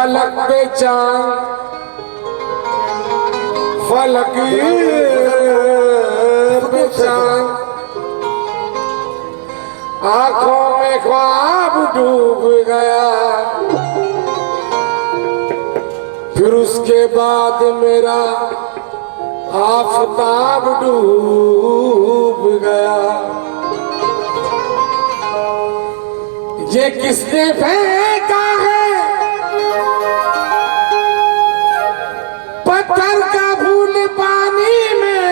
फलक पे चांद फलक पे चांद आंखों में ख्वाब डूब गया। फिर उसके बाद मेरा आफताब डूब गया। ये किसने फेंका है पत्थर का फूल पानी में,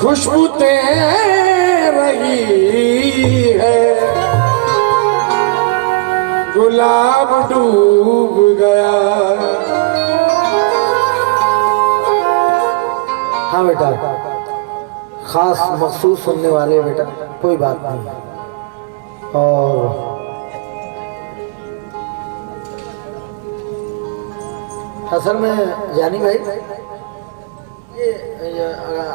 खुशबू तेरे रही है, गुलाब डूब गया। हाँ बेटा, खास मखसूस सुनने वाले बेटा, कोई बात नहीं। और असल में जानी भाई, ये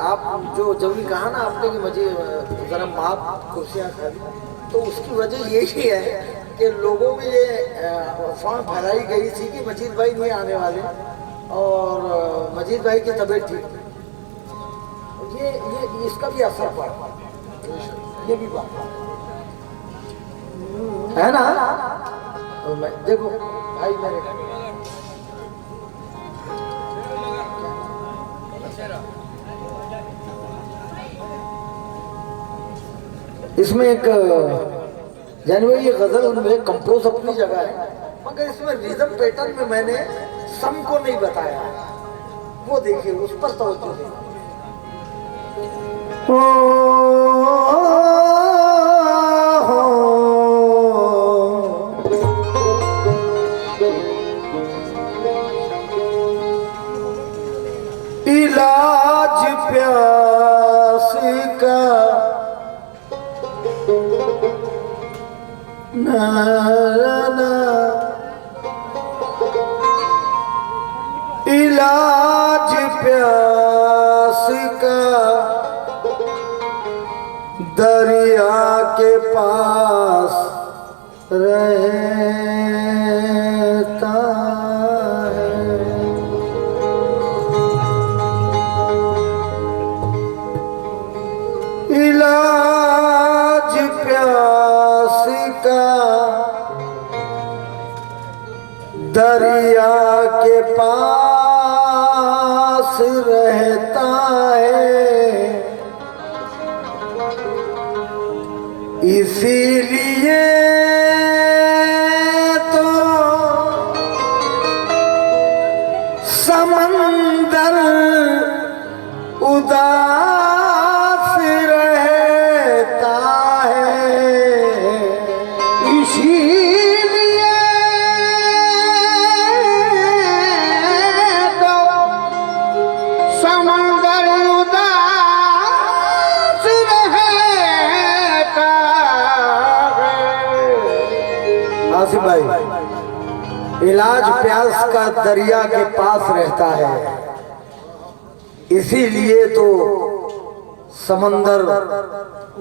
आप जो जब भी कहा ना आपने कि मुझे जरा माप कुर्सियाँ खाली, तो उसकी वजह यही है कि लोगों में ये अफवाह फैलाई गई थी कि मजीद भाई नहीं आने वाले और मजीद भाई की तबीयत ठीक ये इसका भी असर पड़ा, ये भी बात है ना। तो मैं देखो भाई मेरे इसमें एक यानी ये गजल में कंपोज अपनी जगह है, मगर इसमें रिदम पैटर्न में मैंने सम को नहीं बताया, वो देखिए उस पर तवज्जो दें। इलाज प्यास का ना इलाज प्यास का दरिया के पास रहता है। इलाज प्यास का दरिया के पास रहता है, इसीलिए तो समंदर उदास रहता है, इसीलिए तो समंदर उदास रहता है। आसिफ भाई, इलाज प्यास का दरिया के पास रहता है, इसीलिए तो समंदर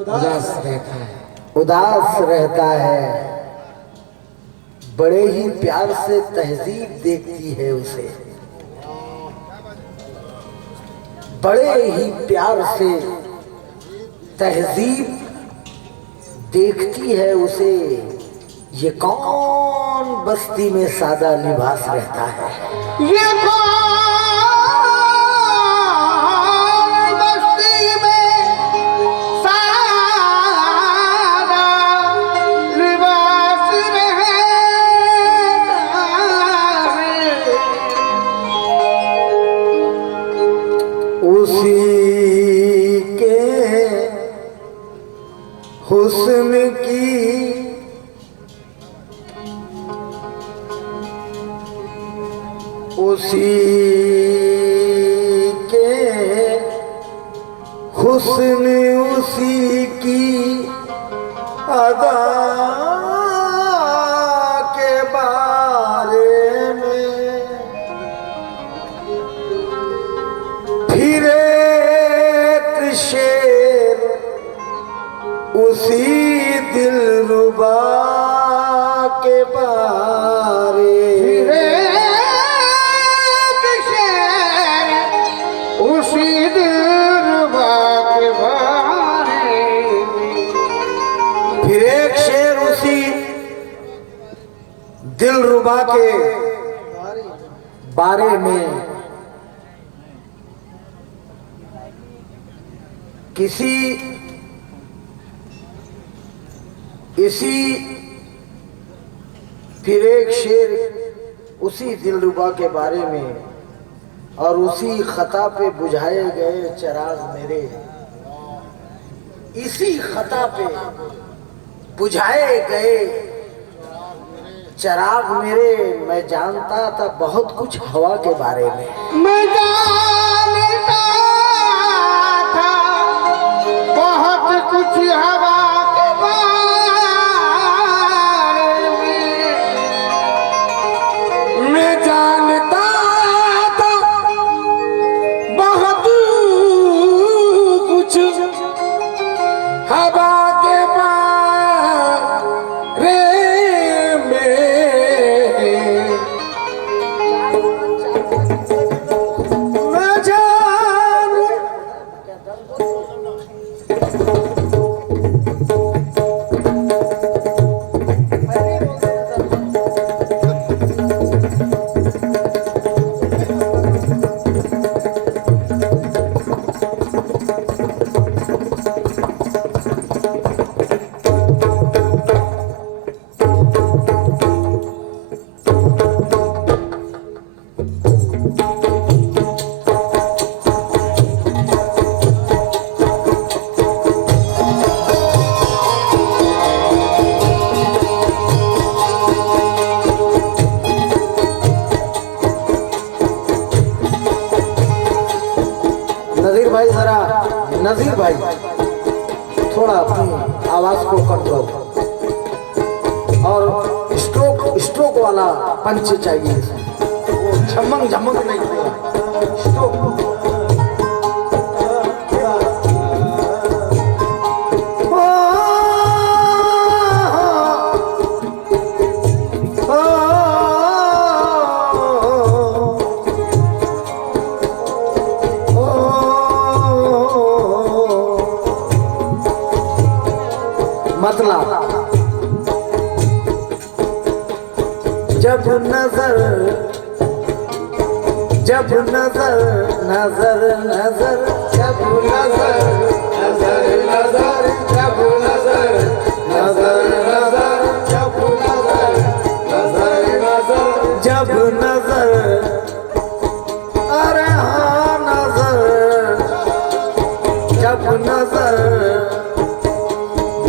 उदास रहता है। उदास रहता है। बड़े ही प्यार से तहजीब देखती है उसे, बड़े ही प्यार से तहजीब देखती है उसे। ये कौन बस्ती में सादा लिबास रहता है, ये कौन बस्ती में सादा लिबास रहता है, उसी के हुस्न की उसी के हुस्न उसी की अदा के बारे में फिर एक शेर उसी दिलरुबा दिलरुबा के बारे में फिर एक शेर उसी दिलरुबा के बारे में, और उसी खता पे बुझाए गए चिराग मेरे, इसी खता पे बुझाए गए चिराग मेरे। मैं जानता था बहुत कुछ हवा के बारे में, मैं जानता था बहुत कुछ हवा के बारे में। मैं जानता था बहुत कुछ हवा के बारे में। मैं जानू नजीर भाई थोड़ा अपनी आवाज को कंट्रोल, और स्ट्रोक वाला पंच चाहिए, वो झमक झमक नहीं चाहिए, स्ट्रोक। मतलब जब नजर जब नजर नजर नजर जब नजर नजर नजर जब नजर नजर नजर जब नजर नजर नजर जब नजर, अरे हाँ नजर, जब नजर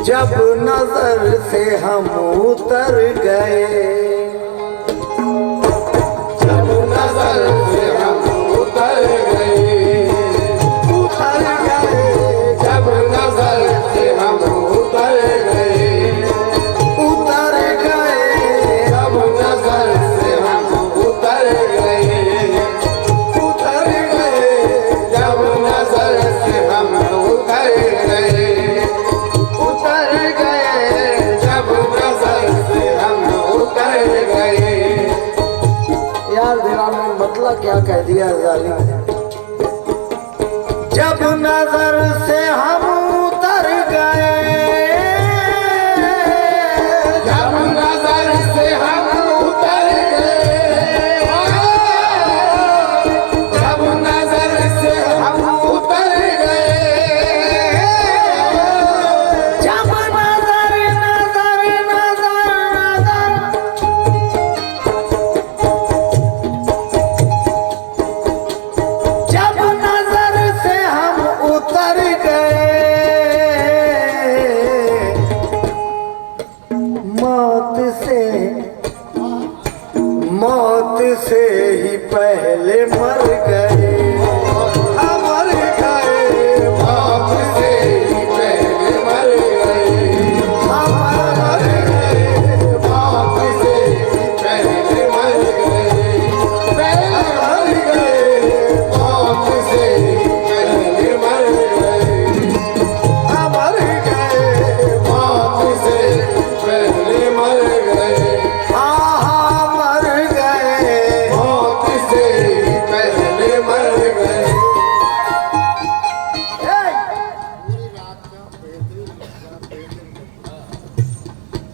जब नजर से हम उतर गए, जब नजर से हम उतर गए, उतर गए, जब नजर से हम उतर गए, उतर गए, जब नजर से हम उतर गए, उतर गए, जब नजर से हम उतर गए, उतर गए, जब नजर से हम उतर गए। यार देवा में मतलब क्या कह दिया जालिम ने, जब नजर से हम उतर गए, जब नजर से हम उतर गए, जब नजर से हम उतर गए, जब नजर नजर नजर नजर, जब नजर से हम उतर गए, मौत से ही पहले मर गए, मर गए, मौत से ही पहले मर गए, मर गए, मौत से ही पहले मर गए, पहले मर गए, मौत से ही पहले मर गए, मर गए, मौत से पहले मर गए, हाँ मर गए, मौत से पहले मर गए।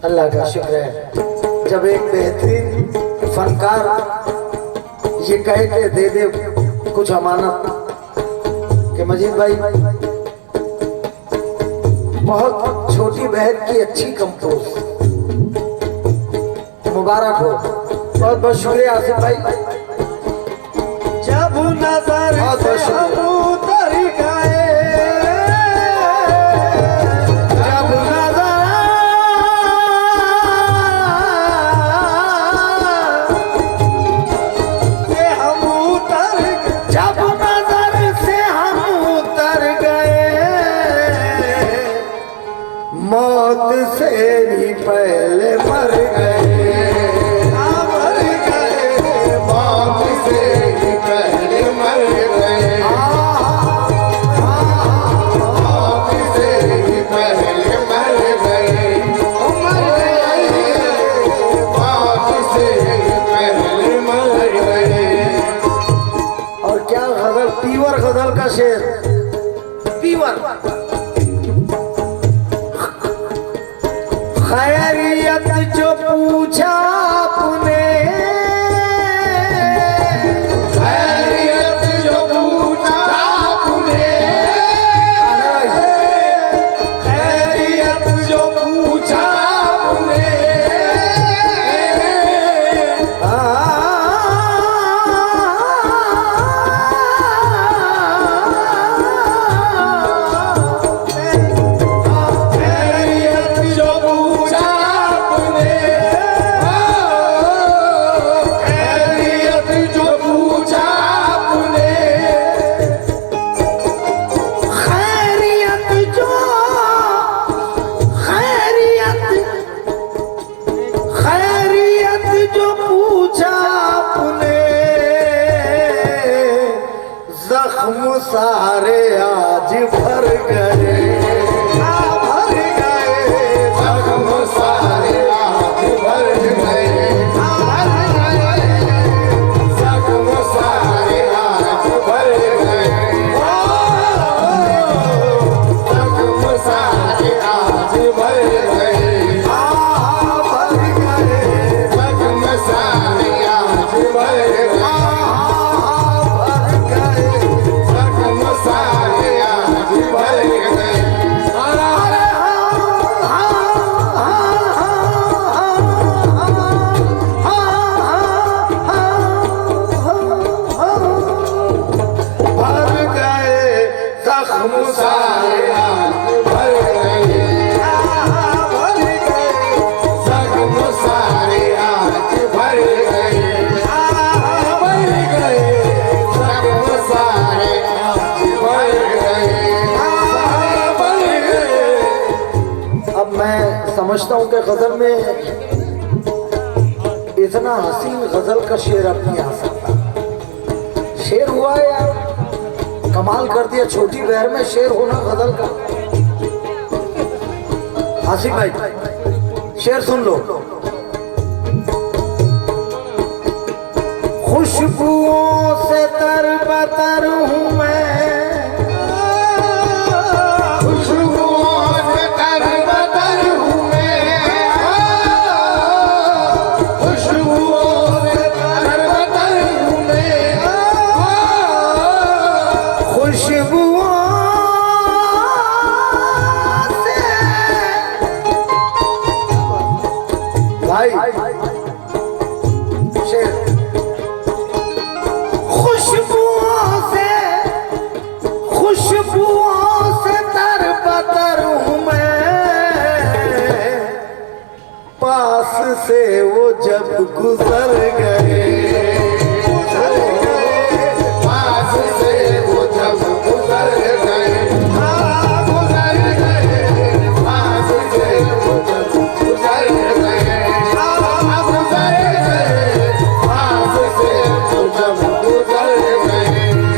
अल्लाह का शुक्र है। जब एक बेहतरीन फनकार ये कह के दे दे कुछ अमानत कि मजीद भाई बहुत छोटी बहन की अच्छी कंपोज, मुबारक हो। बहुत बहुत शुक्रिया आसिफ भाई। जब नजर से हम उतर गए, जब नजर से हम उतर गए, जब नजर से हम उतर गए, मौत से भी पहले मर गए, मर गए, मौत से ही पहले मर गए, मौत से ही पहले मर गए, मर गए, मौत से ही पहले मर गए। और क्या गजल, पीवर गजल का शेर, पीवर। खैरियत जो पूछा आपने, खैरियत जो पूछा आपने, खैरियत जो पूछा आपने, खैरियत जो पूछा आपने, खैरियत जो पूछा आपने, खैरियत जो, खैरियत जो पूछा आपने, जख्म सारे आज भर गए, भर गए, जख्म सारे आज भर गए, भर गए, जख्म सारे आज भर गए, जख्म सारे आज भर गए, भर गए, जख्म सारे आज भर गए, भर गए। जख्म सारे आज भर गए। भर गए, जख्म सारे आज भर गए, भर गए, जख्म सारे आज भर गए, भर गए, जख्म सारे आज भर गए, भर गए। अब मैं समझता हूँ कि गजल में इतना हसीन गजल का शेर अब नहीं आ सकता। शेर हुआ है यार, कमाल कर दिया, छोटी बहर में शेर होना गजल का। आसिफ भाई शेर सुन लो। खुशबुओं से तरबतर हूँ मैं, खुशबुओं से तरबतर हूँ मैं, खुशबुओं से तरबतर हूँ मैं, खुशबुओं से भाई शेर। खुशबुओं से, खुशबुओं से तरबतर हूँ मैं, पास से वो जब गुजर गए, पास से वो जब गुजर गए, गुजर गए, पास से वो जब गुजर गए, गुजर गए, पास से वो जब गुजर गए,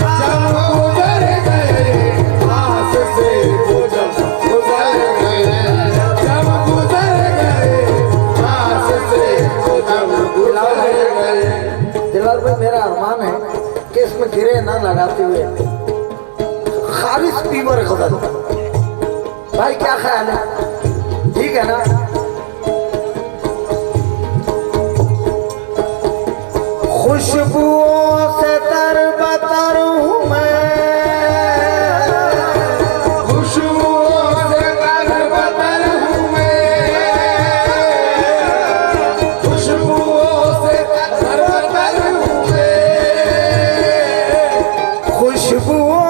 जब गुजर गए, पास से वो जब गुजर गए, जब गुजर गए, पास से वो जब गुजर गए। दिलार भाई मेरा अरमान है कि इसमें गिरे ना लगाते हुए खारिज पीवर गजल। भाई क्या ख्याल है, ठीक है ना? खुशबुओं से तरबतर हूँ मैं, खुशबुओं से तरबतर हूँ मैं, खुशबुओं से तरबतर हूँ मैं, खुशबुओं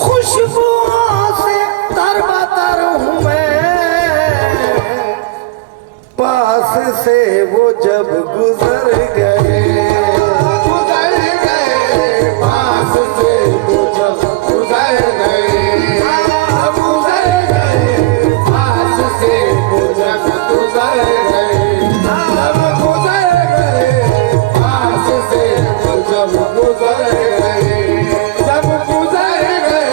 खुशबुओं से तरबतर हूँ मैं, पास से वो जब गुजर गए, गुजर गए पास से वो जब गुजर गए, गुजर गए पास से वो जब गुजर गए, जब गुजर गए पास से वो जब गुजर गए, जब गुजर गए।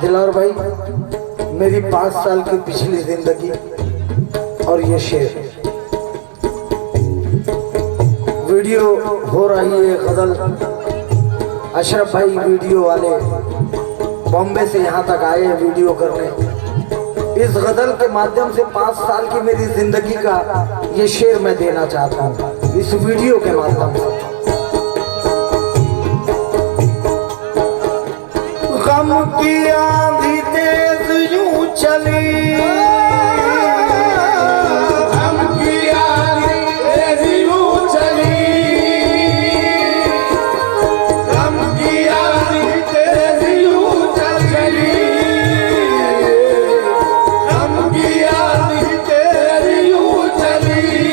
दिलावर भाई, मेरी 5 साल की पिछली जिंदगी और ये शेर वीडियो हो रही है गजल। अशरफ भाई वीडियो वाले बॉम्बे से यहाँ तक आए हैं वीडियो करने। इस गजल के माध्यम से 5 साल की मेरी जिंदगी का ये शेर मैं देना चाहता हूँ इस वीडियो के माध्यम से। गम की आंधी तेज यूं चली, हम की आंधी तेज यूं चली, हम की आंधी तेज यूं चली, हम की आंधी तेज यूं चली,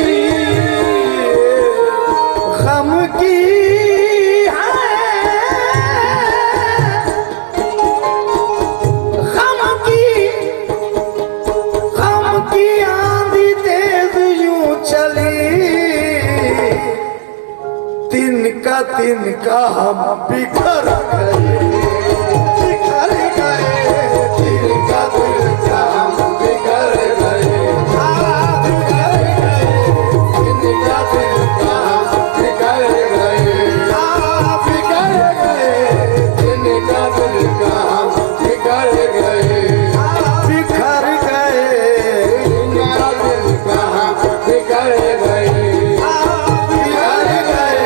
गम की आंधी तेज यूं चली, तिनका हम बिखर गए, बिखर गए, तिनका हम बिखर गए, बिखर गए, तिनका हम बिखर गए, बिखर गए, तिनका हम बिखर गए, बिखर गए, तिनका हम बिखर गए, बिखर गए,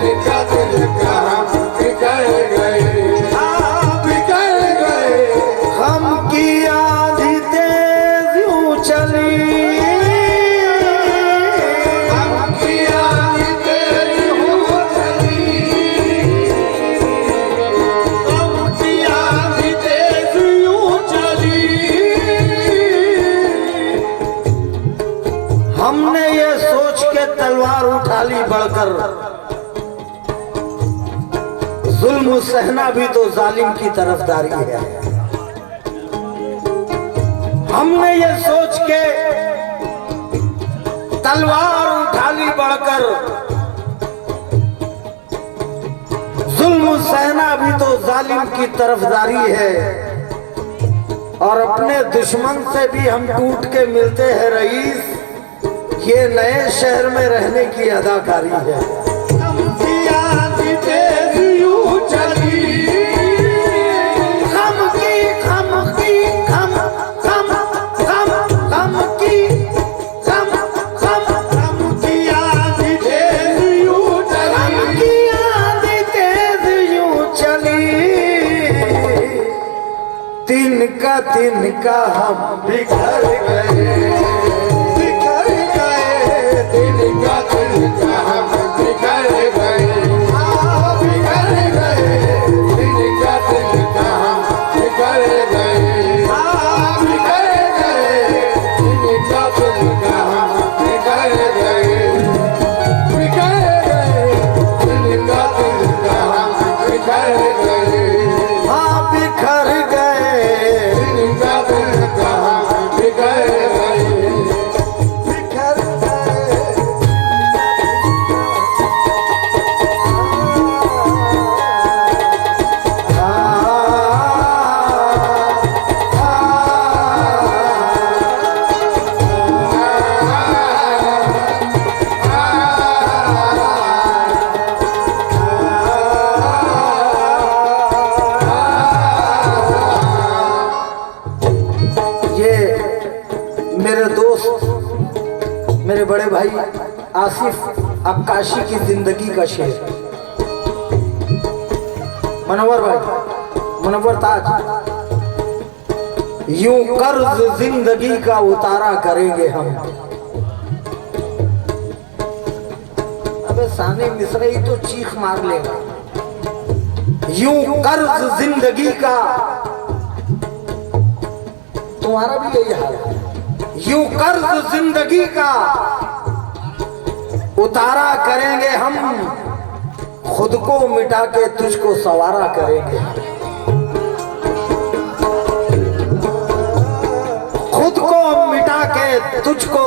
तिनका हम बिखर गए, बिखर गए। हम की आंधी तेज यूं चली, हम की आंधी तेज यूं चली, हम की आंधी तेज यूं चली, हमने ये सोच के तलवार उठा ली बढ़कर, जुल्म सहना भी तो जालिम की तरफदारी है। हमने ये सोच के तलवार उठा ली बढ़कर, जुल्म सहना भी तो जालिम की तरफदारी है। और अपने दुश्मन से भी हम टूट के मिलते हैं रईस, ये नए शहर में रहने की अदाकारी है। हम की आंधी तेज यूं चली, गम की गम की गम गम गम गम की गम गम हम की आंधी तेज यूं गम चली, की आंधी तेज यूं चली, तिनका हम बिखर गए, बिखर गए, तिनका हम बिखर गए, बिखर गए, तिनका हम बिखर गए, बिखर गए, तिनका हम बिखर गए, बिखर गए, तिनका हम बिखर गए, हाँ बिखर गए, तिनका हम बिखर गए। बड़े भाई आसिफ अक्काशी की जिंदगी का शेर। मनोवर भाई, मनोवर ताज, यूं कर्ज जिंदगी का उतारा करेंगे हम। अबे साने मिसरई तो चीख मार लेगा। यूं कर्ज जिंदगी का, तुम्हारा भी यही हाल है। यूं कर्ज जिंदगी का उतारा करेंगे हम, खुद को मिटा के तुझको सवारा करेंगे। खुद को मिटा के तुझको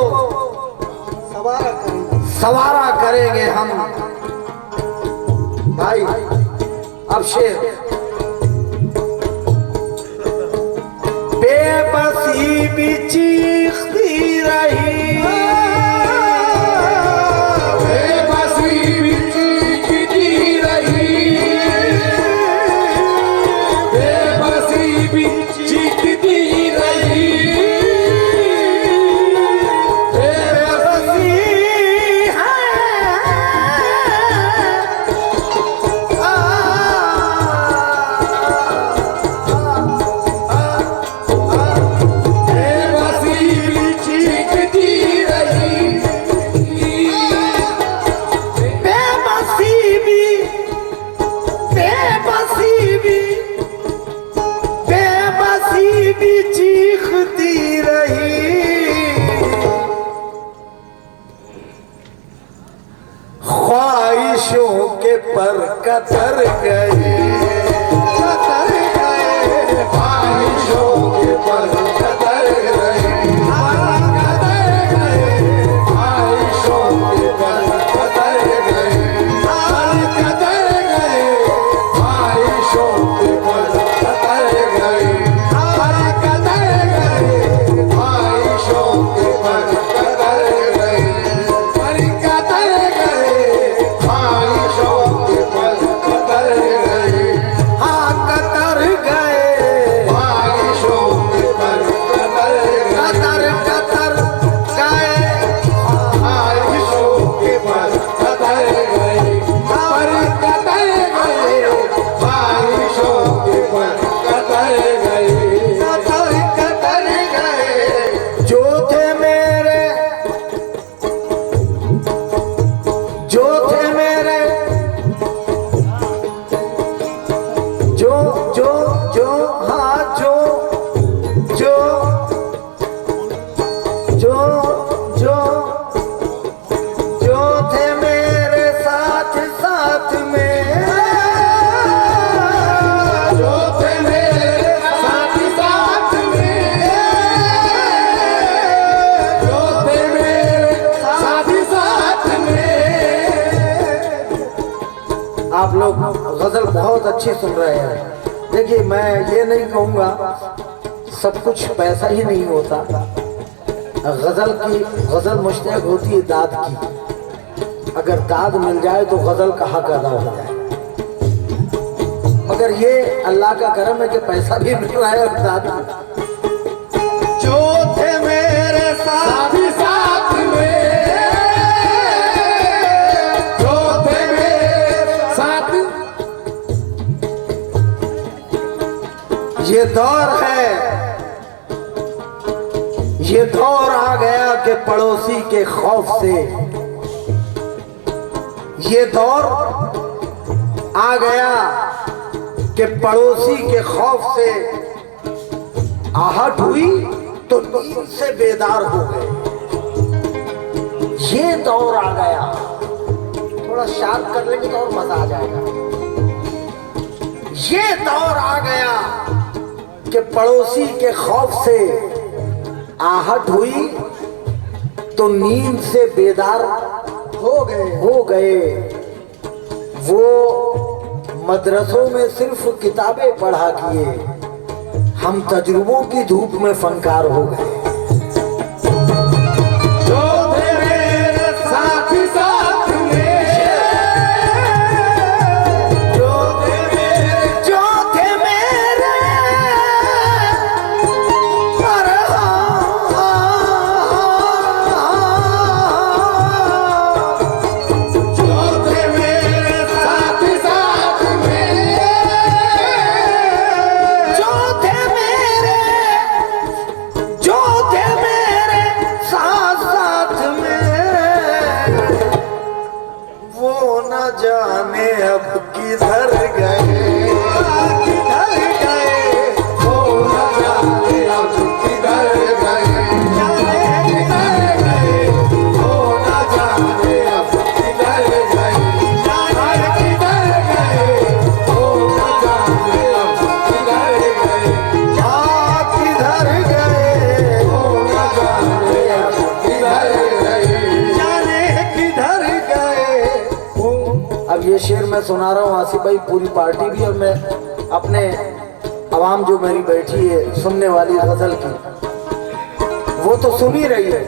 सवारा करेंगे हम। भाई अब शेर। बेबसी भी चीखती रही, ख्वाहिशों के पर कतर गए, कतर गए, ख्वाहिशों के पर कतर गए, कतर गए, ख्वाहिशों के पर कतर गए, कतर गए, ख्वाहिशों के पर कतर गए, कतर गए, ख्वाहिशों के पर कतर गए, आप लोग गजल बहुत अच्छी सुन रहे हैं। देखिए मैं ये नहीं कहूँगा सब कुछ पैसा ही नहीं होता। गजल मुश्ताक होती है दाद की। अगर दाद मिल जाए तो गजल का हक अदा हो जाए। मगर ये अल्लाह का करम है कि पैसा भी मिल रहा है और दाद जो थे मेरे साथ साथ में, जो थे मेरे साथ। ये दौर है, ये दौर आ गया कि पड़ोसी के खौफ से, ये दौर आ गया कि पड़ोसी के खौफ से आहट हुई तो नींद से बेदार हो गए। ये दौर आ गया। थोड़ा शांत कर लेंगे तो और मजा आ जाएगा। ये दौर आ गया कि पड़ोसी के खौफ से आहट हुई तो नींद से बेदार हो गए। वो मदरसों में सिर्फ किताबें पढ़ा किए, हम तजुर्बों की धूप में फनकार हो गए। जो थे मेरे साथ साथ में, जो थे मेरे ये शेर मैं सुना रहा हूँ आसिफ भाई, पूरी पार्टी भी और मैं अपने आवाम जो मेरी बैठी है सुनने वाली गजल की, वो तो सुन ही रही है,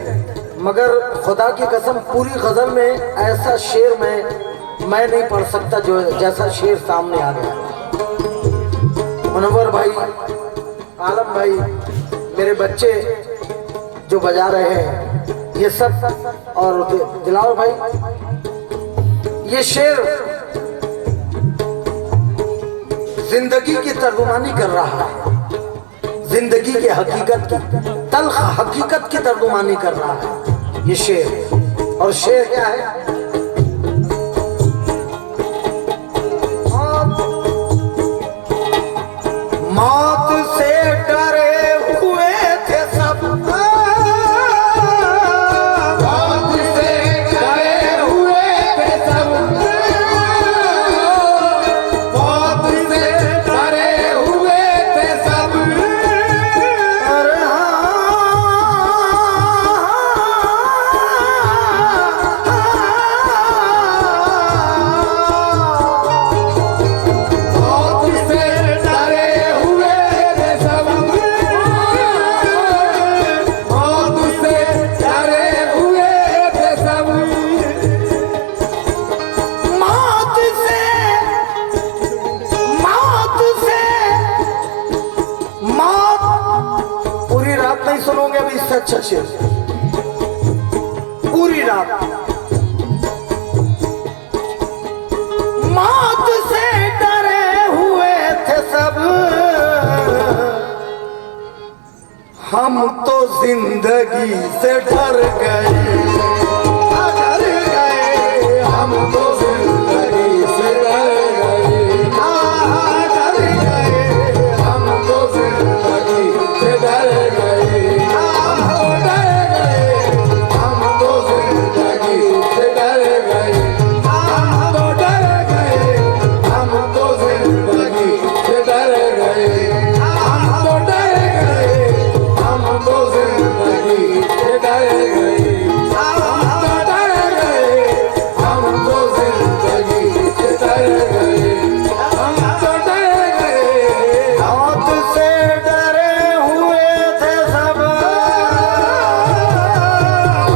मगर खुदा की कसम पूरी गजल में ऐसा शेर मैं नहीं पढ़ सकता जो जैसा शेर सामने आ गया। मुनव्वर भाई, आलम भाई, मेरे बच्चे जो बजा रहे हैं ये सब, और दिलावर भाई, ये शेर जिंदगी की तर्जुमानी कर रहा है, जिंदगी की हकीकत की, तल्ख हकीकत की तर्जुमानी कर रहा है ये शेर। और शेर क्या है? मौत से डरे हुए थे सब, मौत से डरे हुए थे सब, मौत से डरे हुए थे सब। अरे मौत से डरे हुए थे सब, मौत से डरे हुए थे सब। मौत से मौत पूरी रात नहीं सुनोगे अभी इससे अच्छा शेर, पूरी रात। मौत से डरे हुए थे सब, हम तो जिंदगी से डर गए, डर गए हम तो जिंदगी से, डर गए डर गए हम तो जिंदगी से, डर गए हम तो जिंदगी से, डर गए हम तो डर गए, हम तो जिंदगी से डर गए, हम तो डर गए, हम तो जिंदगी से डर गए, हम तो डर गए, हम तो जिंदगी से डर गए, हम तो डर गए। मौत से डरे हुए थे सब,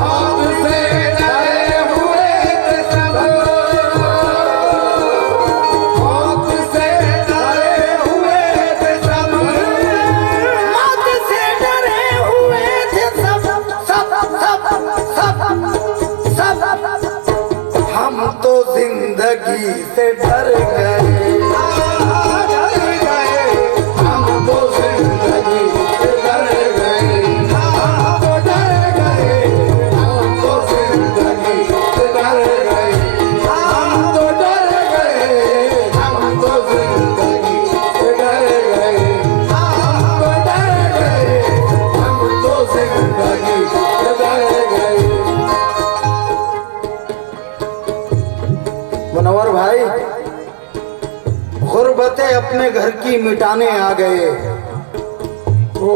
मौत से डरे हुए थे सब, मौत से डरे हुए थे सब, मौत से डरे हुए थे सब, सब हम तो जिंदगी से डर गए, डर गए हम तो जिंदगी से, डर गए हम तो डर गए, हम तो जिंदगी से डर गए, हम तो डर गए, हम तो जिंदगी से डर गए, हम तो डर गए, हम तो जिंदगी से डर गए। मुनव्वर भाई, गुर्बतें अपने घर की मिटाने आ गए। ओ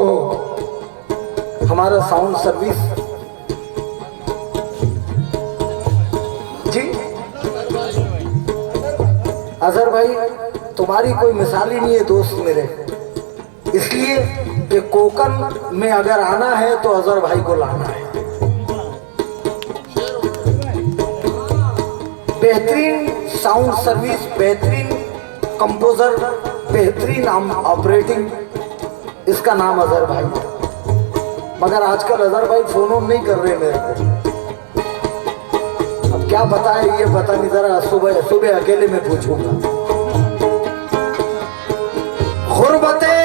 हमारा साउंड सर्विस जी, अजहर भाई तुम्हारी कोई मिसाल ही नहीं है दोस्त मेरे, इसलिए कि कोकन में अगर आना है तो अजहर भाई को लाना है। बेहतरीन साउंड सर्विस, बेहतरीन कंपोजर, बेहतरीन ऑपरेटिंग, इसका नाम अजहर भाई है। मगर आजकल अजहर भाई फोन ऑन नहीं कर रहे मेरे को, अब क्या बताए ये पता नहीं, जरा सुबह अकेले में पूछूंगा। गुर्बतें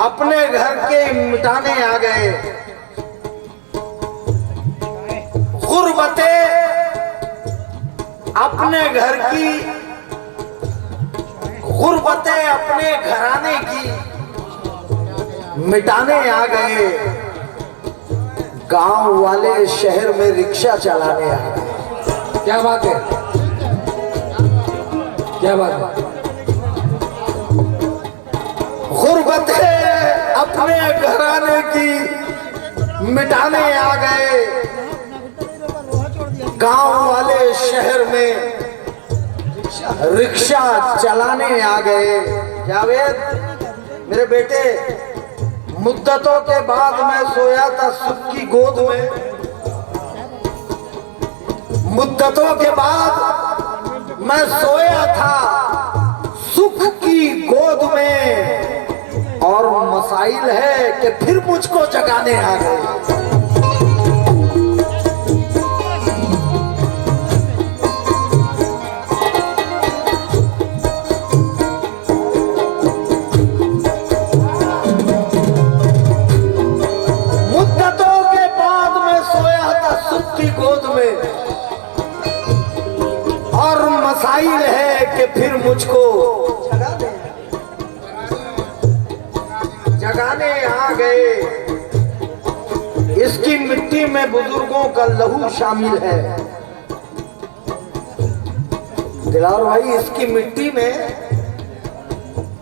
अपने घर के मिटाने आ गए, गुर्बतें अपने घर की, गुर्बतें अपने घराने की मिटाने आ गए, गांव वाले शहर में रिक्शा चलाने आ गए। क्या बात है, क्या बात है। गुर्बतें अपने घराने की मिटाने आ गए, गांव वाले शहर में रिक्शा चलाने आ गए। जावेद मेरे बेटे, मुद्दतों के बाद मैं सोया था सुख की गोद में। मुद्दतों के बाद मैं सोया था सुख की गोद में, और मसाइल है कि फिर मुझको जगाने आ गए। मसाइल है कि फिर मुझको जगाने आ गए। इसकी मिट्टी में बुजुर्गों का लहू शामिल है। दिलावर भाई, इसकी मिट्टी में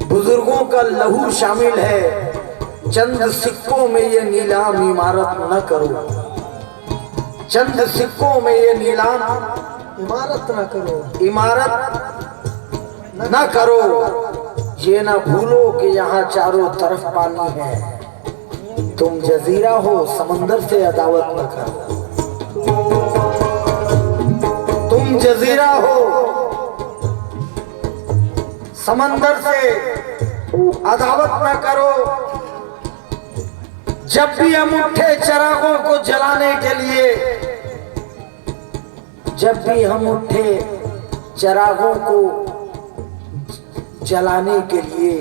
बुजुर्गों का लहू शामिल है। चंद सिक्कों में ये नीलाम इमारत न करो, चंद सिक्कों में ये नीलाम इमारत न करो, इमारत न करो। ये ना भूलो कि यहाँ चारों तरफ पानी है। तुम जजीरा हो, समंदर से अदावत न करो। तुम जजीरा हो, समंदर से अदावत न करो। जब भी हम उठे चिरागों को जलाने के लिए, जब भी हम उठे चिरागों को जलाने के लिए,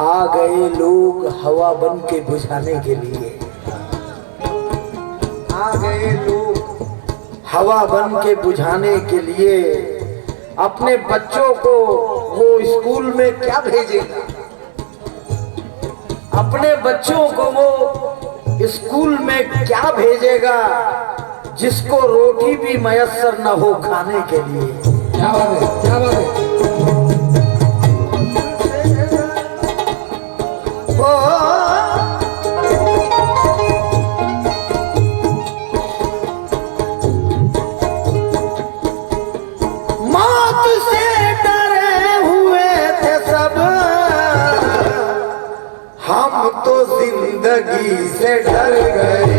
आ गए लोग हवा बन के बुझाने के लिए। आ गए लोग हवा बन के बुझाने के लिए। अपने बच्चों को वो स्कूल में क्या भेजेगा? अपने बच्चों को वो स्कूल में क्या भेजेगा जिसको रोटी भी मयस्सर न हो खाने के लिए? क्या बात है, क्या बात है। मौत से डरे हुए थे सब, हम तो जिंदगी से डर गए।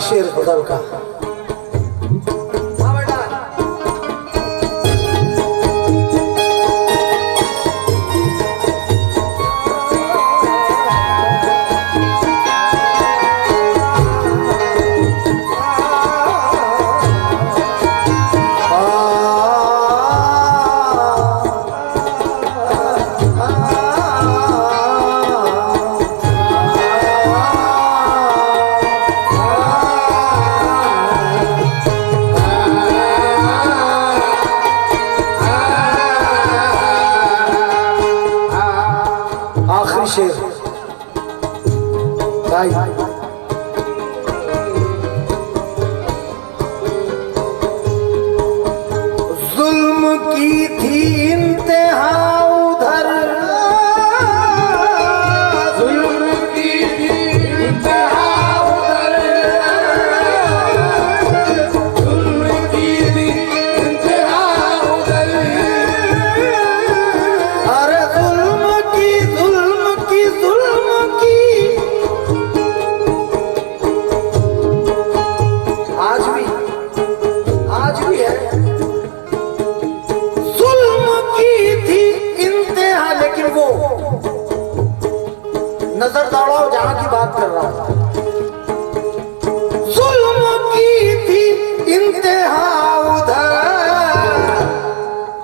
शेर बदल का जुल्म की थी इंतहा उधर, जुल्म की थी इंतहा उधर, जुल्म की थी इंतहा उधर। अरे जुल्म की, जुल्म की, जुल्म की। आज भी है। जुल्म की थी इंतहा, लेकिन वो नजर दौड़ाओ जहां की बात कर रहा हूं। जुल्म की थी इंतहा उधर,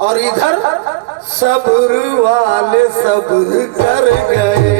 और इधर सब्र वाले सब्र कर गए।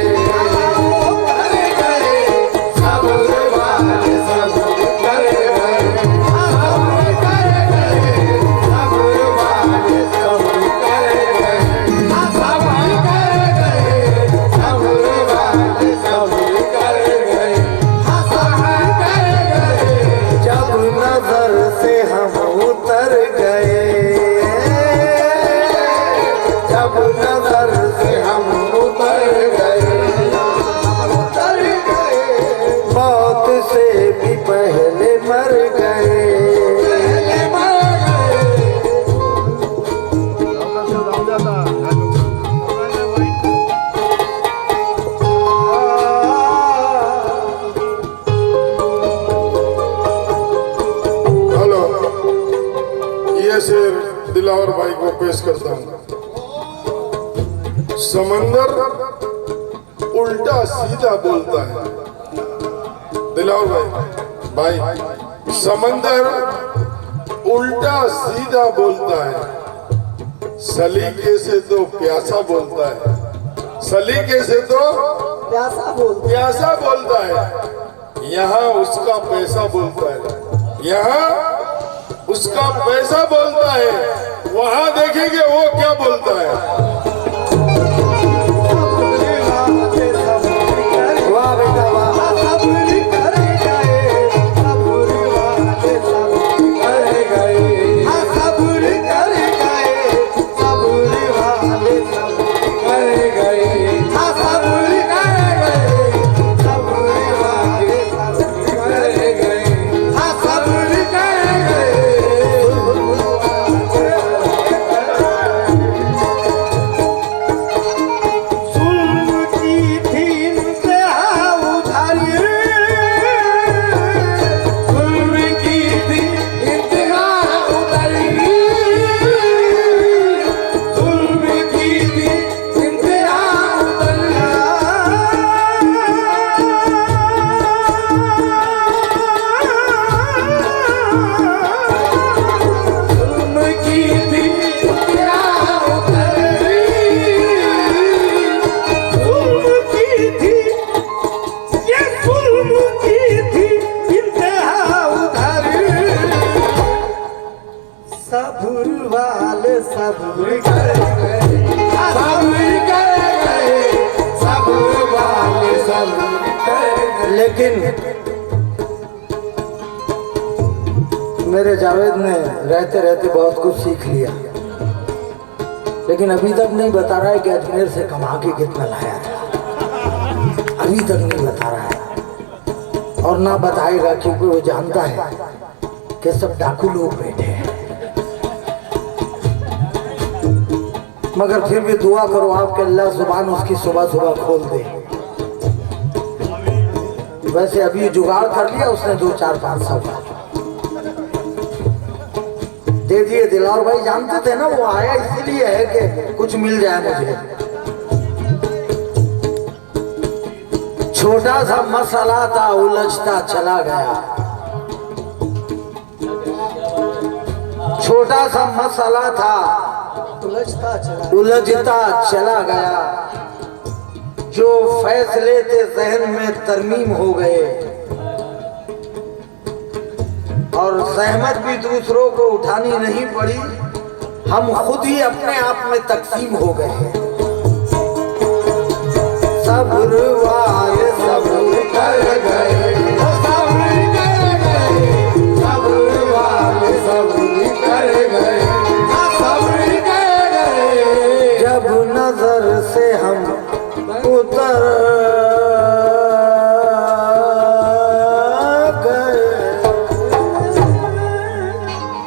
ये शेर दिलावर भाई को पेश करता हूँ। समंदर उल्टा सीधा बोलता है। दिलावर भाई समंदर उल्टा सीधा बोलता है, सलीके से तो प्यासा बोलता है, सलीके से तो प्यासा बोलता है। यहाँ उसका पैसा बोलता है, यहाँ उसका पैसा बोलता है, वहां देखेंगे वो क्या बोलता है। वाह बेटा वाह। लेकिन मेरे जावेद ने रहते रहते बहुत कुछ सीख लिया, लेकिन अभी तक नहीं बता रहा है कि अजमेर से कमा के कितना लाया था। अभी तक नहीं बता रहा है और ना बताएगा, क्योंकि वो जानता है कि सब डाकू लोग बैठे हैं। मगर फिर भी दुआ करो आपके अल्लाह जुबान उसकी सुबह सुबह खोल दे। वैसे अभी जुगाड़ कर लिया उसने 2-4-500 का दे दिए। दिलावर भाई जानते थे ना, वो आया इसीलिए है कि कुछ मिल जाए मुझे। छोटा सा मसला था, उलझता चला गया। छोटा सा मसला था, उलझता चला गया। जो फैसले थे जहन में तरमीम हो गए और जहमत भी दूसरों को उठानी नहीं पड़ी, हम खुद ही अपने आप में तकसीम हो गए। सब्र